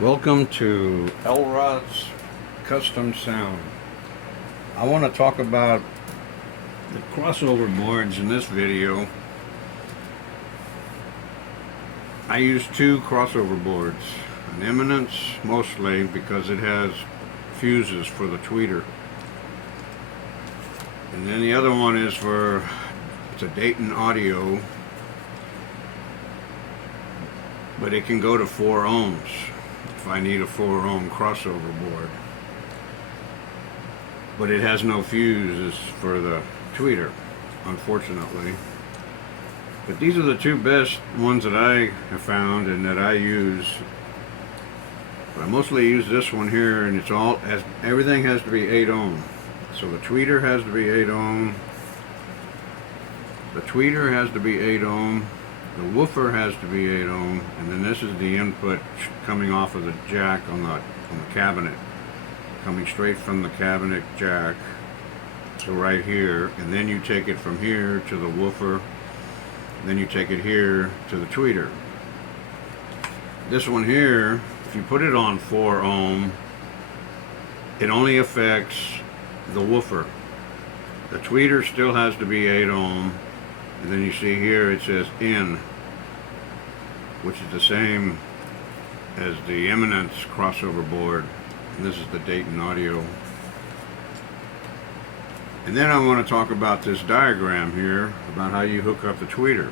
Welcome to Elrod's Custom Sound. I want to talk about the crossover boards in this video. I use two crossover boards. An Eminence mostly because it has fuses for the tweeter. And then the other one is it's a Dayton Audio, but it can go to 4 ohms if I need a 4 ohm crossover board. But it has no fuses for the tweeter, unfortunately. But these are the two best ones that I have found and that I use. But I mostly use this one here, and everything has to be 8 ohm. So the tweeter has to be 8 ohm. The tweeter has to be 8 ohm. The woofer has to be 8 ohm, and then this is the input coming off of the jack on the cabinet, coming straight from the cabinet jack. So right here, and then you take it from here to the woofer, and then you take it here to the tweeter. This one here, if you put it on 4 ohm, it only affects the woofer. The tweeter still has to be 8 ohm. And then you see here it says in, which is the same as the Eminence crossover board. And this is the Dayton Audio. And then I want to talk about this diagram here about how you hook up the tweeter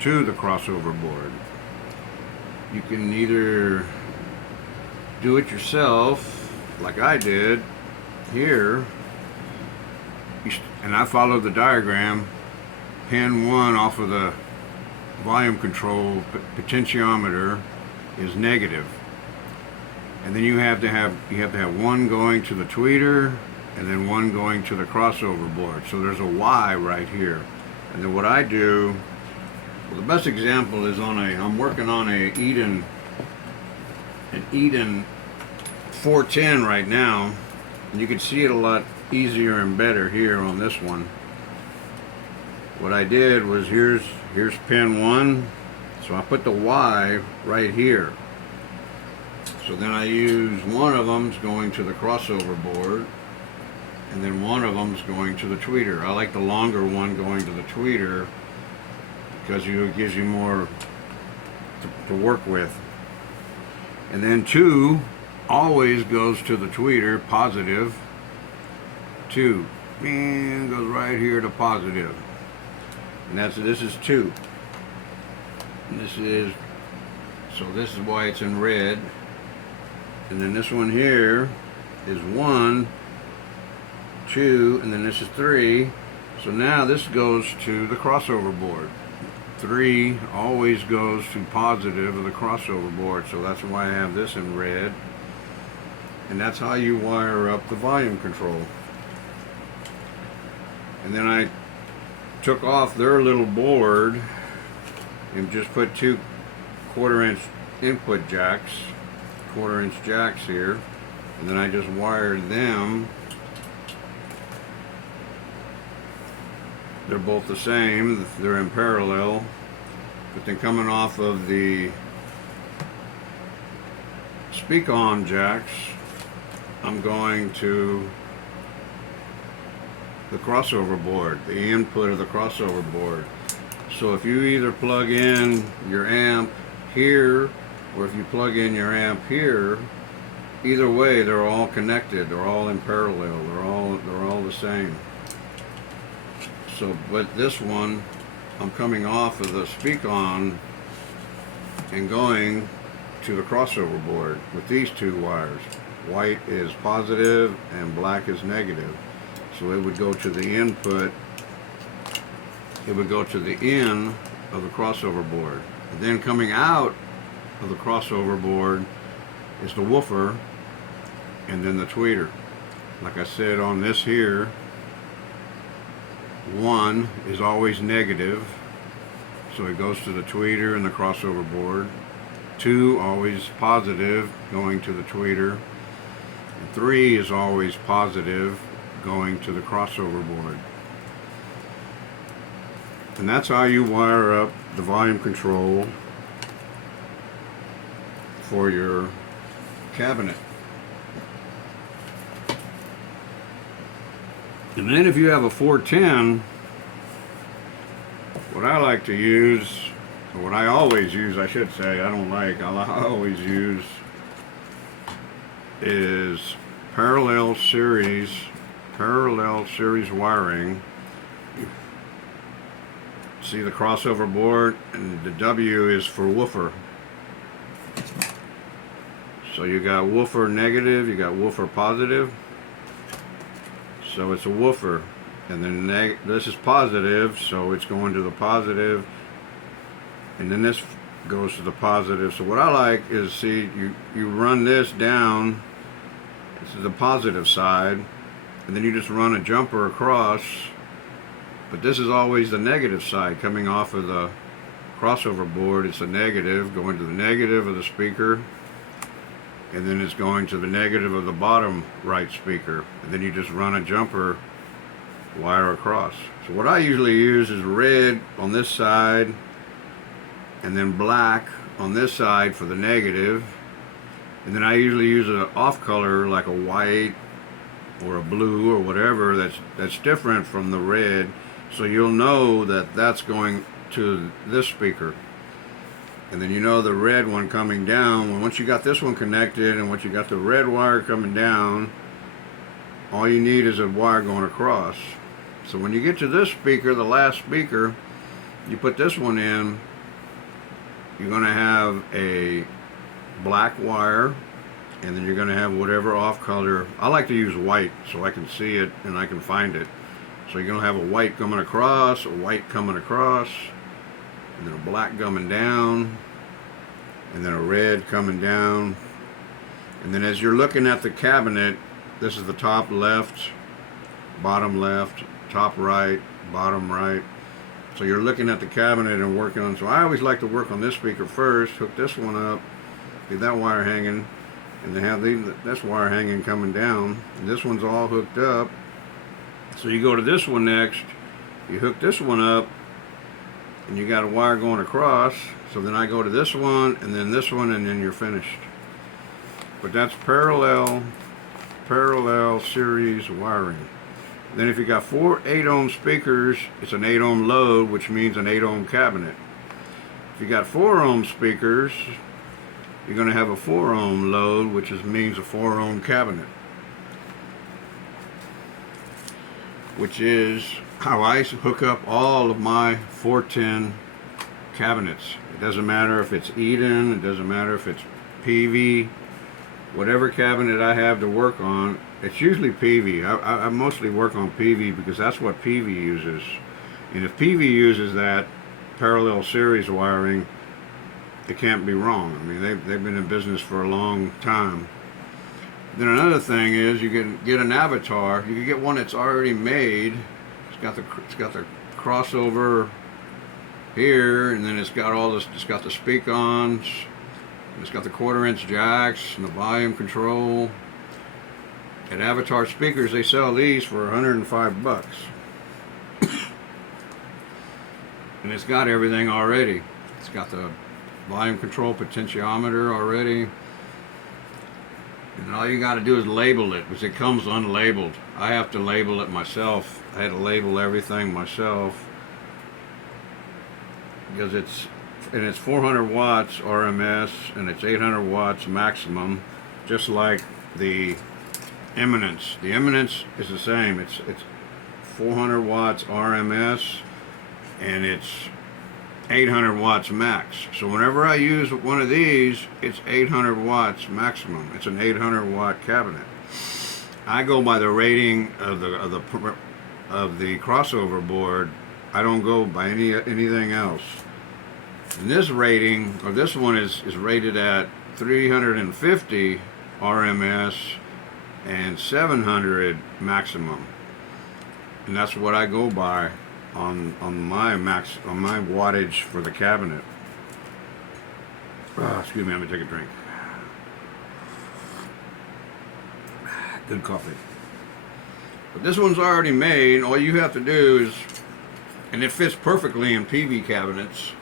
to the crossover board. You can either do it yourself, like I did here, and I followed the diagram. Pin 1 off of the volume control potentiometer is negative, and then you have to have one going to the tweeter and then one going to the crossover board. So there's a Y right here. And then what I do, well, the best example is I'm working on an Eden 410 right now, and you can see it a lot easier and better here on this one. What I did was here's pin 1, so I put the Y right here. So then I use one of them's going to the crossover board, and then one of them's going to the tweeter. I like the longer one going to the tweeter because it gives you more to work with. And then 2 always goes to the tweeter, positive. 2 goes right here to positive. And this is 2. And this is why it's in red. And then this one here is 1, 2, and then this is 3. So now this goes to the crossover board. 3 always goes to positive of the crossover board, so that's why I have this in red. And that's how you wire up the volume control. And then I took off their little board and just put 2 1/4-inch input jacks, 1/4-inch jacks here, and then I just wired them. They're both the same, they're in parallel, but then coming off of the speak-on jacks, I'm going to the crossover board, the input of the crossover board. So if you either plug in your amp here, or if you plug in your amp here, either way they're all connected, they're all in parallel, they're all the same. So, but this one, I'm coming off of the speak-on and going to the crossover board with these 2 wires. White is positive and black is negative. So it would go to the input, it would go to the in of the crossover board. And then coming out of the crossover board is the woofer and then the tweeter. Like I said on this here, 1 is always negative, so it goes to the tweeter and the crossover board. 2 always positive, going to the tweeter. And 3 is always positive, going to the crossover board. And that's how you wire up the volume control for your cabinet. And then if you have a 410, what I like to use, or what I always use, I should say, I always use is parallel series wiring. See the crossover board, and the W is for woofer. So you got woofer negative, you got woofer positive. So it's a woofer, and then this is positive, so it's going to the positive, and then this goes to the positive. So what I like is, see, you run this down. This is the positive side, and then you just run a jumper across, but this is always the negative side coming off of the crossover board. It's a negative going to the negative of the speaker, and then it's going to the negative of the bottom right speaker, and then you just run a jumper wire across. So what I usually use is red on this side and then black on this side for the negative, and then I usually use an off color like a white or a blue or whatever that's different from the red, so you'll know that that's going to this speaker. And then you know the red one coming down. Once you got this one connected, and once you got the red wire coming down, all you need is a wire going across. So when you get to this speaker, the last speaker, you put this one in, you're going to have a black wire, and then you're going to have whatever off color. I like to use white so I can see it and I can find it. So you're going to have a white coming across, a white coming across, and then a black coming down, and then a red coming down. And then as you're looking at the cabinet, this is the top left, bottom left, top right, bottom right. So you're looking at the cabinet and working on. So I always like to work on this speaker first, hook this one up, get that wire hanging, and then have this wire hanging coming down. And this one's all hooked up. So you go to this one next, you hook this one up, and you got a wire going across. So then I go to this one, and then you're finished. But that's parallel series wiring. Then if you got 4 8-ohm speakers, it's an 8-ohm load, which means an 8-ohm cabinet. If you got 4-ohm speakers, you're going to have a 4-ohm load, which means a 4-ohm cabinet. Which is how I hook up all of my 410 cabinets. It doesn't matter if it's Eden, it doesn't matter if it's PV, whatever cabinet I have to work on, it's usually PV. I mostly work on PV because that's what PV uses. And if PV uses that parallel series wiring, it can't be wrong. I mean, they've been in business for a long time. Then another thing is you can get an avatar. You can get one that's already made. It's got the crossover here, and then it's got all this. It's got the speak-ons. It's got the 1/4-inch jacks and the volume control. At Avatar Speakers, they sell these for $105, and it's got everything already. It's got the volume control potentiometer already. And all you got to do is label it, because it comes unlabeled. I have to label it myself. I had to label everything myself because it's 400 watts RMS and it's 800 watts maximum, just like the Eminence. The Eminence is the same. It's 400 watts RMS and it's 800 watts max. So whenever I use one of these, it's 800 watts maximum. It's an 800 watt cabinet. I go by the rating of the crossover board. I don't go by anything else. And this rating, or this one is rated at 350 RMS and 700 maximum. And that's what I go by on my wattage for the cabinet. Excuse me, I'm gonna take a drink. Good coffee. But this one's already made. All you have to do is, and it fits perfectly in PV cabinets.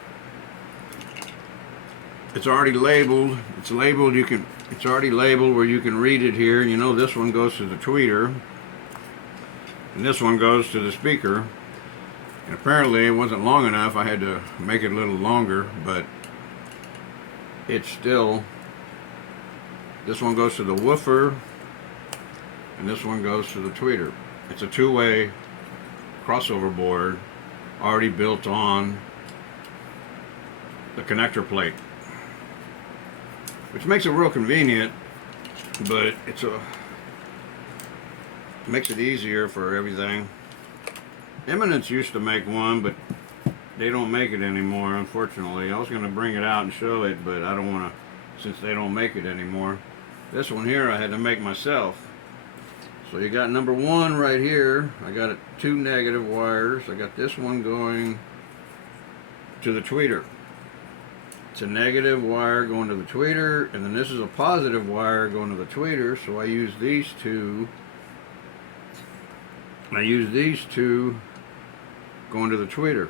It's already labeled. It's labeled. It's already labeled where you can read it here. You know, this one goes to the tweeter, and this one goes to the speaker. And apparently, it wasn't long enough. I had to make it a little longer, but it's still. This one goes to the woofer, and this one goes to the tweeter. It's a two-way crossover board, already built on the connector plate, which makes it real convenient, but makes it easier for everything. Eminence used to make one, but they don't make it anymore, unfortunately. I was going to bring it out and show it, but I don't want to, since they don't make it anymore. This one here I had to make myself. So you got number one right here. I got two negative wires. I got this one going to the tweeter. It's a negative wire going to the tweeter, and then this is a positive wire going to the tweeter. So I use these two. Going to the tweeter.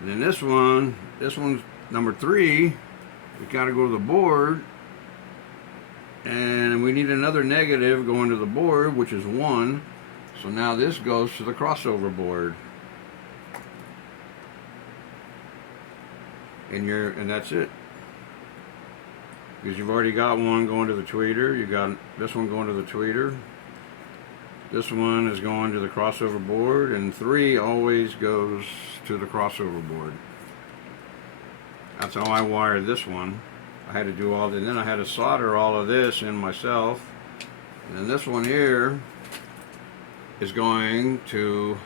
And then this one's number 3. We got to go to the board, and we need another negative going to the board, which is 1. So now this goes to the crossover board, and that's it. Because you've already got one going to the tweeter, you got this one going to the tweeter. This one is going to the crossover board, and 3 always goes to the crossover board. That's how I wired this one. I had to do all that, and then I had to solder all of this in myself. And then this one here is going to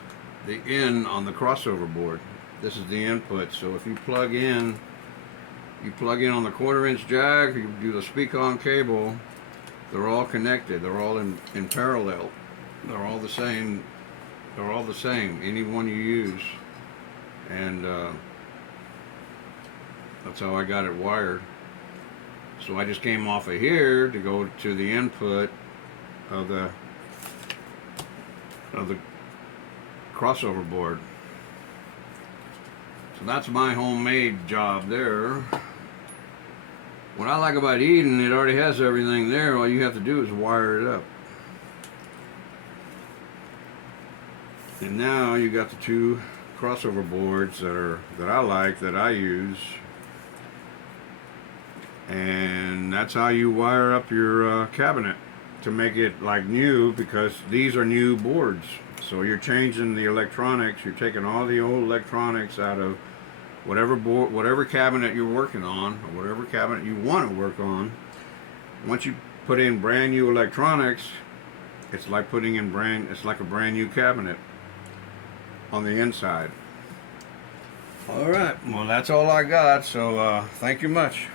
the in on the crossover board. This is the input. So if you plug in on the 1/4-inch jack, you do the speak-on cable, they're all connected. They're all in parallel. They're all the same. They're all the same. Any one you use, and that's how I got it wired. So I just came off of here to go to the input of the crossover board. So that's my homemade job there. What I like about Eden, it already has everything there. All you have to do is wire it up. And now you got the 2 crossover boards that I like, that I use. And that's how you wire up your cabinet to make it like new, because these are new boards. So you're changing the electronics, you're taking all the old electronics out of whatever board, whatever cabinet you're working on, or whatever cabinet you want to work on. Once you put in brand new electronics, it's like it's like a brand new cabinet on the inside. All right, well, that's all I got, so thank you much.